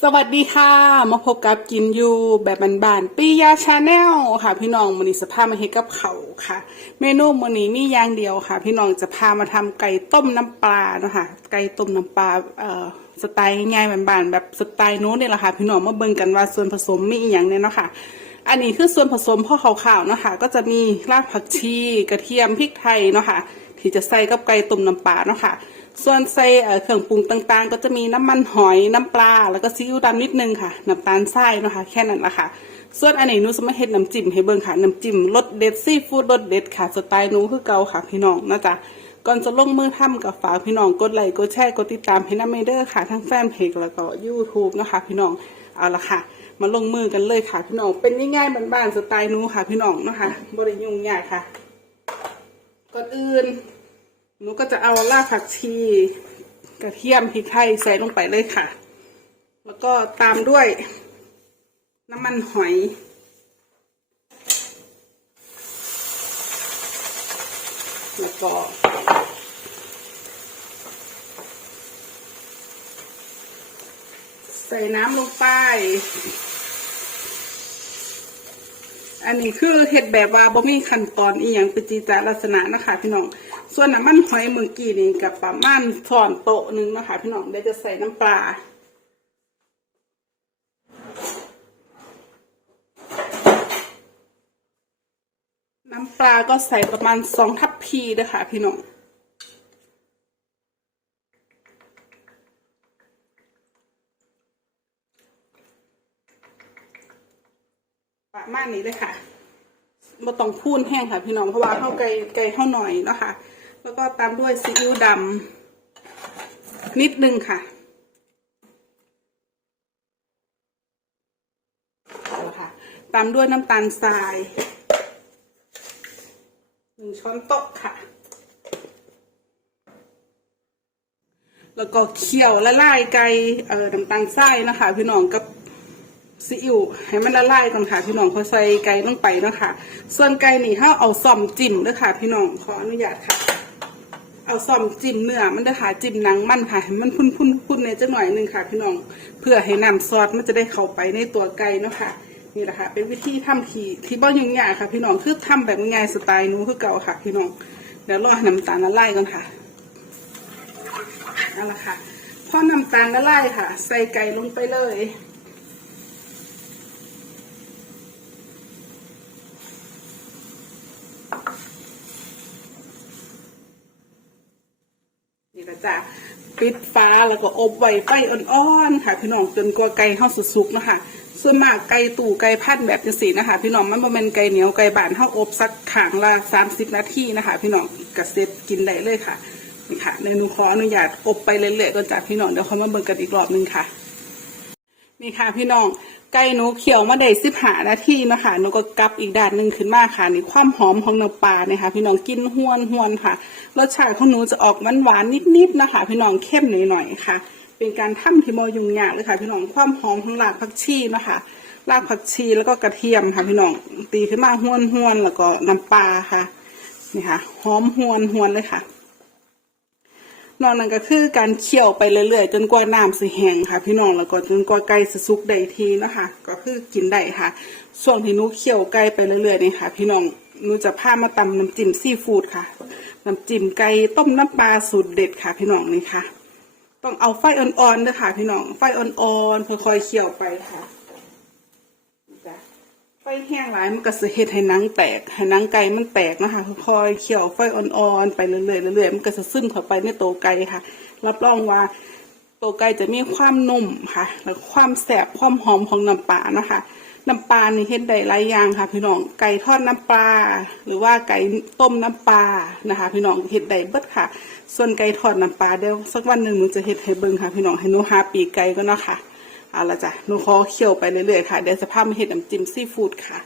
สวัสดีค่ะ มาพบกับกินยูแบบบานๆปียาชาแนลค่ะ พี่น้องมือนี้สภาพมาเฮ็ดกับเขาค่ะ เมนูมือนี้มีอย่างเดียวค่ะ พี่น้องจะพามาทำไก่ต้มน้ำปลาเนาะค่ะไก่ต้มน้ำปลาเอ่อสไตล์ง่ายๆบานๆแบบสไตล์นู้นนี่แหละค่ะ พี่น้องมาเบิ่งกันว่าส่วนผสมมีอย่างเนี่ยเนาะค่ะ อันนี้คือส่วนผสมพ่อขาวๆเนาะค่ะ ก็จะมีรากผักชีกระเทียมพริกไทยเนาะค่ะที่จะใส่กับไก่ต้มน้ำปลาเนาะค่ะ ส่วนใส่เอ่อเครื่องปรุงต่างๆ ก็จะมีน้ำมันหอยน้ำปลา แล้วก็ซีอิ๊วดำนิดนึงค่ะน้ำตาลทรายนะคะแค่นั้นละค่ะ ส่วนอันนี้นูจะมาเฮ็ดน้ำจิ้มให้เบิ่งค่ะน้ำจิ้มรสเด็ดซีฟู้ดรสเด็ดค่ะสไตล์นูคือเก่าค่ะพี่น้องนะจ๊ะก่อนจะลงมือทำกับฝากพี่น้องกดไลค์กดแชร์กดติดตามให้น้ำเมเดอร์ค่ะทั้งแฟนเพจแล้วก็ YouTube เนะคะพี่น้องเอาละค่ะ มาลงมือกันเลยค่ะพี่น้องเป็นง่ายๆบ้านๆสไตล์นูค่ะพี่น้องนะคะบริยุ่งยากค่ะก่อนอื่น หนูก็จะเอารากผักชีกระเทียมพริกไทยใส่ลงไปเลยค่ะ แล้วก็ตามด้วย น้ำมันหอย แล้วก็ใส่น้ำลงไป อันนี้คือเห็ดแบบว่าบ่มีขั้นตอนอีหยังเป็นจีจาลักษณะนะคะพี่น้อง ส่วนน้ำมันหอยเมื่อกี้นี่กับประมาณช้อนโต๊ะหนึงนะคะพี่น้องเดี๋ยวจะใส่น้ำปลาน้ำปลาก็ใส่ประมาณสองทัพพีนะคะพี่น้อง ประมาณนี้เลยค่ะบ่ต้องพูนแห้งค่ะพี่น้องเพราะว่าเข้าไก่ไก่เข้าหน่อยเนาะค่ะ แล้วก็ตามด้วยซีอิ๊วดำนิดนึงค่ะเอค่ะ ตามด้วยน้ำตาลทรายหนึ่งช้อนโต๊ะค่ะ แล้วก็เคี่ยวละลายไก่เอ่อน้ำตาลทรายนะคะ พี่น้องกับ ซีอิ๊วให้มันละลายก่อนค่ะพี่น้องพอใส่ไก่ลงไปเนาะคะส่วนไก่นี่ถ้าเอาซ่อมจิ้มเด้อค่ะ พี่น้องขออนุญาตค่ะ เอาซ่อมจิ้มเนื้อมันเด้อค่ะจิ้มหนังมันค่ะให้มันพุ่นพุ่นพุ่นในจังหน่อยหนึงค่ะ พี่น้องเพื่อให้น้ำซอสมันจะได้เข้าไปในตัวไก่เนาะค่ะนี่แหละค่ะ เป็นวิธีทำที่ที่บ่ยุ่งยากค่ะ พี่น้องคือทำแบบง่ายสไตล์นู้คือเก่าค่ะ พี่น้องเดี๋ยวรอให้น้ำตาลละลายก่อนค่ะเอาละค่ะพอน้ำตาลละลายค่ะ ใส่ไก่ลงไปเลย จะปิดฟ้าแล้วก็อบไว้ไฟอ่อนๆค่ะพี่น้องจนกว่าไก่เข้าสุกๆนะคะส่วนมากไก่ตู่ไก่พันแบบจังสีนะคะ พี่น้องมันบ่แม่นไก่เหนียวไก่บานเข้าอบสักขางละสามสิบนาทีนะคะ พี่น้องกระเซ็ตกินได้เลยค่ะนี่ค่ะในนูขออนุญาตอบไปเรื่อยๆก่อนจากพี่น้องเดี๋ยวเขามาเบิ่งกันอีกรอบนึงค่ะนี่ค่ะพี่น้อง ไก่หนูเขียวมาได้สิบหานาทีนะคะหนูก็กลับอีกด้านหนึ่งขึ้นมาค่ะนี่ความหอมของน้ำปลาเนี่ยค่ะพี่น้องกินห้วนห้วนค่ะรสชาติของหนูจะออกหวานหวานนิดๆนะคะ พี่น้องเข้มหน่อยๆค่ะ เป็นการทำที่มอยุ่งยากเลยค่ะ พี่น้องความหอมของรากผักชีนะคะรากผักชีแล้วก็กระเทียมค่ะ พี่น้องตีขึ้นมาห้วนห้วนแล้วก็น้ำปลาค่ะนี่ค่ะหอมห้วนห้วนเลยค่ะ นอกนั้นก็คือการเคี่ยวไปเรื่อยๆ จนกว่าน้ำสิแห้งค่ะ พี่น้องแล้วก็จนกว่าไก่สิสุกได้ทีนะคะ ก็คือกินได้ค่ะส่วนที่นูเคี่ยวไก่ไปเรื่อยๆนี่ค่ะ พี่น้องนูจะพามาตำน้ำจิ้มซีฟู้ดค่ะน้ำจิ้มไก่ต้มน้ำปลาสูตรเด็ดค่ะ พี่น้องนี่ค่ะ ต้องเอาไฟอ่อนๆด้วยค่ะ พี่น้องไฟอ่อนๆค่อยๆเคี่ยวไปค่ะ ไฟแห้งหลายมันก็สิเฮ็ดให้หนังแตกให้หนังไก่มันแตกนะคะค่อยๆเคี่ยวไฟอ่อนๆไปเรื่อยๆเรื่อยๆมันก็จะซึมเข้าไปในตัวไก่ค่ะ รับรองว่าตัวไก่จะมีความนุ่มค่ะ แล้วความแสบความหอมของน้ำปลานะคะน้ำปลานี่เฮ็ดได้หลายอย่างค่ะ พี่น้องไก่ทอดน้ำปลาหรือว่าไก่ต้มน้ำปลานะคะ พี่น้องเฮ็ดได้เบิดค่ะ ส่วนไก่ทอดน้ำปลาเดี๋ยวสักวันหนึ่งหนูจะเฮ็ดให้เบิ่งค่ะ พี่น้องให้หนูหาปีไก่ก็เนาะค่ะ เอาละจ้ะหนูขอเคี่ยวไปเรื่อยๆค่ะเดี๋ยวจะพมาเฮ็ดน้ำจิ้มซีฟู้ดค่ะ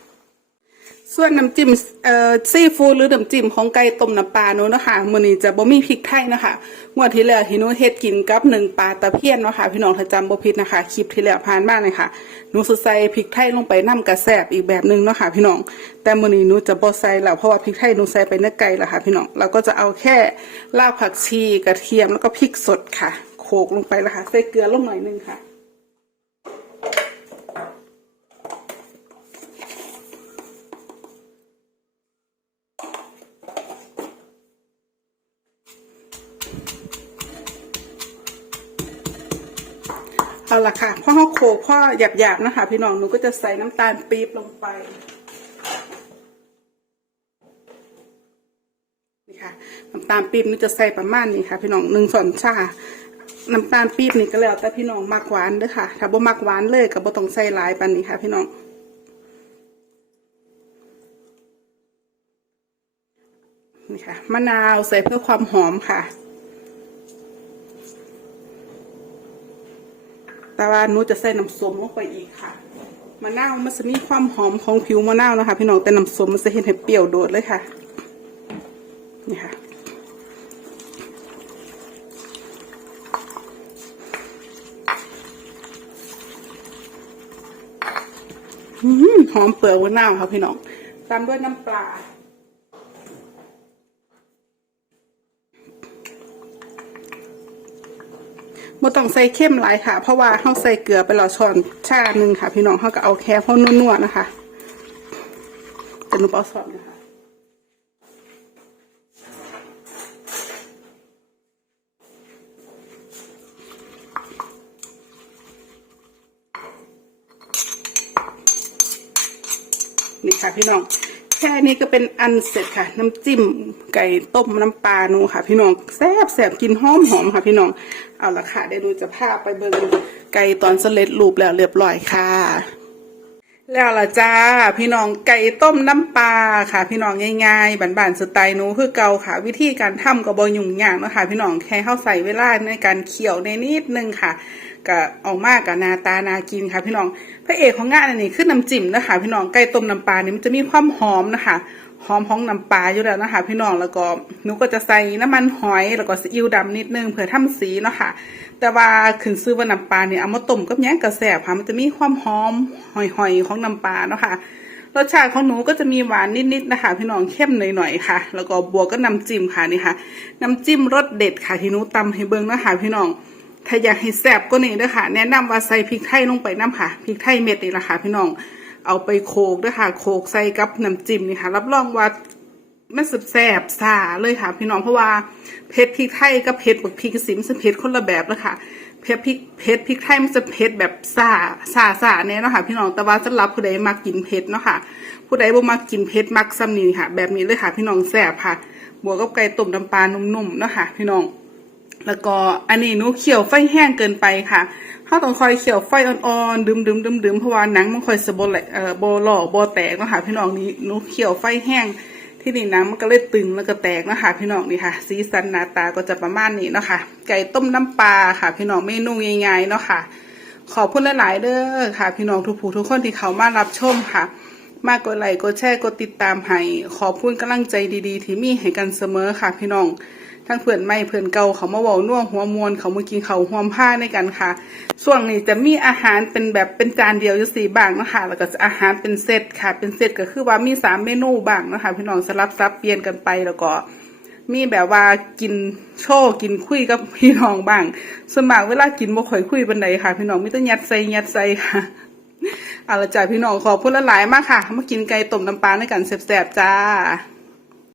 ส่วนน้ำจิ้มเอ่อซีฟู้ดหรือน้ำจิ้มของไก่ต้มน้ำปลาโน้นนะคะมื้อนี้จะบ่มีพริกไทยนะคะงวดที่แล้วที่หนูเฮ็ดกินกับหนึ่งปลาตะเพียนเนาะค่ะพี่น้องถ้าจำบ่ผิดนะคะคลิปที่แล้วผ่านมาเลยค่ะหนูสิใส่พริกไทยลงไปนำกระแซบอีกแบบหนึงเนาะค่ะพี่น้องแต่มื้อนี้หนูจะบ่ใส่แล้วเพราะว่าพริกไทยหนูใส่ไปในไก่แล้วค่ะพี่น้องเราก็จะเอาแค่รากผักชีกระเทียมแล้วก็พริกสดค่ะ โขลกลงไปแล้วค่ะใส่เกลือลงหน่อยนึงค่ะ เอาละค่ะพอเขาโขกพอหยาบๆนะคะ พี่น้องหนูก็จะใส่น้ำตาลปี๊บลงไปนี่ค่ะน้ำตาลปี๊บนี่จะใส่ประมาณนี้ค่ะ พี่น้องหนึ่งส่วนชาน้ำตาลปี๊บนี่ก็แล้วแต่พี่น้องมักหวานเด้อค่ะ ถ้าบ่มักหวานเลยก็บ่ต้องใส่หลายปานนี้ค่ะ พี่น้อง นี่ค่ะมะนาวใส่เพื่อความหอมค่ะ แต่ว่าหนูจะใส่น้ำส้มลงไปอีกค่ะมะนาวมันจะมีความหอมของผิวมะนาวนะคะ พี่น้องแต่น้ำส้มมันจะเห็นให้เปรี้ยวโดดเลยค่ะนี่ค่ะหอมเปลือกมะนาวค่ะพี่น้องตามด้วยน้ำปลา บ่ต้องใส่เข้มหลายค่ะ เพราะว่าเฮาใส่เกลือไปแล้วช้อนชาหนึ่งค่ะ พี่น้องเฮาก็เอาแค่พอนัวๆนะคะจะนุ่มเอาซอสนะคะนี่ค่ะพี่น้อง ค่นี้ก็เป็นอันเสร็จค่ะ น้ำจิ้มไก่ต้มน้ำปลาหนูค่ะ พี่น้องแซ่บแซ่บกินหอมหอมค่ะ พี่น้องเอาละค่ะเดี๋ยวหนูจะพาไปเบิ่งไก่ตอนสเร็จรูปแล้วเรียบร้อยค่ะ แล้วล่ะจ้า พี่น้องไก่ต้มน้ำปลาค่ะ พี่น้องง่ายๆบานๆสไตล์นูคือเกาค่ะ วิธีการทำก็บอยุ่งยากนะคะพี่น้องแค่เข้าใส่เวลาในการเคี่ยวในนิดนึงค่ะกับออกมากับนาตานากินค่ะ พี่น้องพระเอกของงานอันนี้คือน้ำจิ้มนะคะ พี่น้องไก่ต้มน้ำปลานี่มันจะมีความหอมนะคะ หอมของน้ำปลาอยู่แล้วนะคะพี่น้องแล้วก็หนูก็จะใส่น้ำมันหอยแล้วก็ซีอิ๊วดำนิดนึงเพื่อทำสีเนาะค่ะ แต่ว่าขึ้นซื้อว่าน้ำปลาเนี่ยเอามาต้มกับแยงกระแสบค่ะมันจะมีความหอมหอยๆของน้ำปลาเนาะค่ะรสชาติของหนูก็จะมีหวานนิดๆนะคะ พี่น้องเข้มหน่อยๆค่ะ แล้วก็บวกก็น้ำจิ้มค่ะนี่ค่ะน้ำจิ้มรสเด็ดค่ะที่หนูตำให้เบิ้งนะคะพี่น้องถ้าอยากให้แซ่บก็นี่เด้อค่ะ แนะนำว่าใส่พริกไทยลงไปน้ำค่ะพริกไทยเม็ดนี่แหละค่ะพี่น้อง เอาไปโขกด้อค่ะโขกใส่กับน้ำจิ้มนี่ค่ะ รับรองว่ามันสุดแสบซาเลยค่ะ พี่น้องเพราะว่าเผ็ดพริกไทยกับเผ็ดบักพริกสิมจะเผ็ดคนละแบบเลยค่ะเผ็ดพริกเผ็ดพริกไทยมันจะเผ็ดแบบซาซาซาเนี่ยเนาะค่ะพี่น้องแต่ว่าสำหรับผู้ใดมากินเผ็ดเนาะค่ะ ผู้ใดบ่มากินเผ็ดมักซ้ำนี่ค่ะ แบบนี้เลยค่ะ พี่น้องแสบค่ะบวกกับไก่ต้มน้ำปลานุ่มๆเนาะค่ะ พี่น้อง แล้วก็อันนี้หนูเคี่ยวไฟแห้งเกินไปค่ะเขาต้องคอยเคี่ยวไฟอ่อนๆดึมๆดึมๆเพราะว่าหนังมันค่อยสะบดแหละเอ่อโบหล่อโบแตกนาะคะพี่น้องนี่หนูเคี่ยวไฟแห้งที่นี่น้ำมันก็เลยตึงแล้วก็แตกนะคะพี่น้องนี่ค่ะ สีสันหน้าตาก็จะประมาณนี้เนาะค่ะไก่ต้มน้ำปลาค่ะ พี่น้องเมนูง่ายๆเนาะค่ะ ขอบคุณหลายๆเด้อค่ะ พี่น้องทุกผู้ทุกคนที่เขามารับชมค่ะ มากกดไลค์กดแชร์กดติดตามให้ขอบคุณกำลังใจดีๆ ที่มีให้กันเสมอค่ะ พี่น้อง ทั้งเพื่อนใหม่เพื่อนเก่าเขามาเว้าน่วหัวมวนเขามากินเขาหวมผ้าในกันค่ะส่วนนี้จะมีอาหารเป็นแบบเป็นจานเดียวอยู่สี่บางนะคะแล้วก็อาหารเป็นเซตค่ะ เป็นเซตก็คือว่ามีสามเมนูบางนะคะพี่น้องสลับซับเปลี่ยนกันไปแล้วก็มีแบบว่ากินโชว์กินคุยกับพี่น้องบ้างสวนมัครเวลากินบ่ค่อยคุยบันไดค่ะ พี่น้องมีแต่ยัดใส่ยัดใส่ค่ะเอาละจ้าพี่น้องขอบคุณหลายมากค่ะมากินไก่ต้มน้ำปลาในกันแซ่บๆจ้า